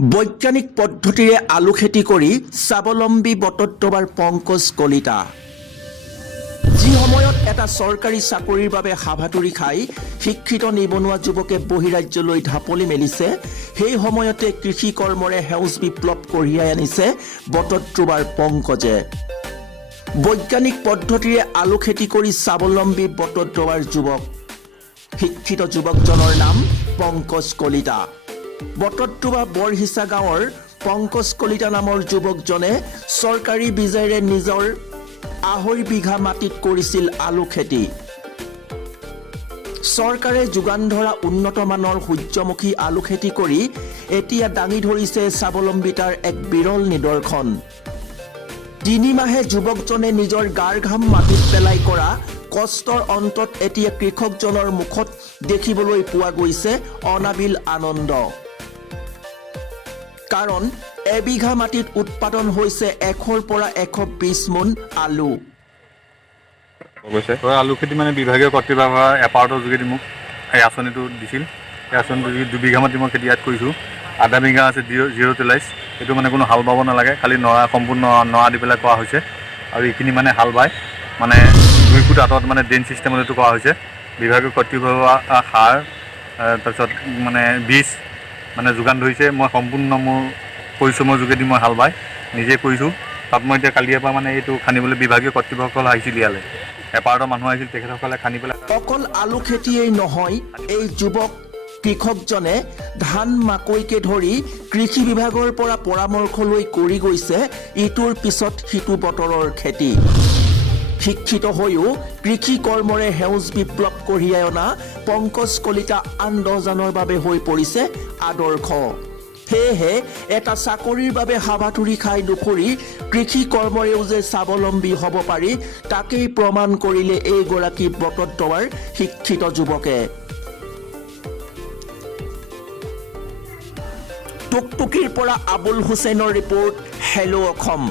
বৈজ্ঞানিক পদ্ধতিৰে আলু খেতি কৰি স্বাৱলম্বী বটদ্ৰৱাৰ পংকজ কলিতা। যি সময়ত এটা চৰকাৰী চাকৰিৰ বাবে হাবাথুৰি খাই শিক্ষিত নিবনুৱা যুৱকে বহিৰাজ্যলৈ ঢাপলি মেলিছে, সেই সময়তে কৃষি কৰ্মৰে সেউজ বিপ্লৱ কঢ়িয়াই আনিছে বটদ্ৰৱাৰ পংকজে। বৈজ্ঞানিক পদ্ধতিৰে আলু খেতি কৰি স্বাৱলম্বী বটদ্ৰৱাৰ যুৱক। শিক্ষিত যুৱকজনৰ নাম পংকজ কলিতা। বটদ্ৰৱা বৰহিচা গাঁৱৰ পংকজ কলিতা নামৰ যুৱকজনে চৰকাৰী বীজেৰে নিজৰ 2.5 বিঘা মাটিত কৰিছিল আলু খেতি। চৰকাৰে যোগান ধৰা উন্নত মানৰ সূৰ্যমুখী আলু খেতি কৰি এতিয়া দাঙি ধৰিছে স্বাৱলম্বিতাৰ এক বিৰল নিদৰ্শন। 3 মাহে যুৱকজনে নিজৰ গাৰ ঘাম মাটিত পেলাই কৰা কষ্টৰ অন্তত এতিয়া কৃষকজনৰ মুখত দেখিবলৈ পোৱা গৈছে অনাবিল আনন্দ। কাৰণ এবিঘা মাটিত উৎপাদন হৈছে 100 পৰা 120 মোন আলু। আলু খেতি মানে বিভাগীয় কৰ্তৃপক্ষৰ এপাৰ্টৰ যোগেদি মোক এই আঁচনিটো দিছিল। এই আঁচনিটো 2 বিঘা মাটি মই খেতি ইয়াত কৰিছোঁ। 1/2 বিঘা আছে জিৰ' টিলাইজ। এইটো মানে কোনো হাল বাব নালাগে, খালি নৰা সম্পূৰ্ণ নৰা দি পেলাই কৰা হৈছে। আৰু এইখিনি মানে হাল বাই মানে 2 ফুট আঁতৰত মানে ড্ৰেইন ছিষ্টেমত এইটো কৰা হৈছে। বিভাগীয় কৰ্তৃপক্ষৰ সাৰ তাৰপিছত মানে বীজ মানে যোগান ধৰিছে। মই সম্পূৰ্ণ মোৰ পৰিশ্ৰমৰ যোগেদি মই হাল বাই নিজে কৰিছোঁ। তাত মই এতিয়া কালিৰ পৰা মানে এইটো খান্দিবলৈ বিভাগীয় কৰ্তৃপক্ষসকল আহিছিল ইয়ালৈ। এপাৰ্টৰ মানুহ আহিছিল, তেখেতসকলে খান্দি পেলাই। অকল আলু খেতিয়েই নহয়, এই যুৱক কৃষকজনে ধান মাকৈকে ধৰি কৃষি বিভাগৰ পৰা পৰামৰ্শ লৈ কৰি গৈছে ইটোৰ পিছত সিটো বতৰৰ খেতি। শিক্ষিত হৈও কৃষি কৰ্মৰে সেউজ বিপ্লৱ কঢ়িয়াই অনা পংকজ কলিতা আন 10জনৰ বাবে হৈ পৰিছে আদৰ্শ। সেয়েহে এটা চাকৰিৰ বাবে হাবাথুৰি খাই নুফুৰি কৃষি কৰ্মৰেও যে স্বাৱলম্বী হ'ব পাৰি, তাকেই প্ৰমাণ কৰিলে এইগৰাকী বটদ্ৰৱাৰ শিক্ষিত যুৱকে। টুকটুকিৰ পৰা আবুল হুছেইনৰ ৰিপৰ্ট, হেল্ল' অসম।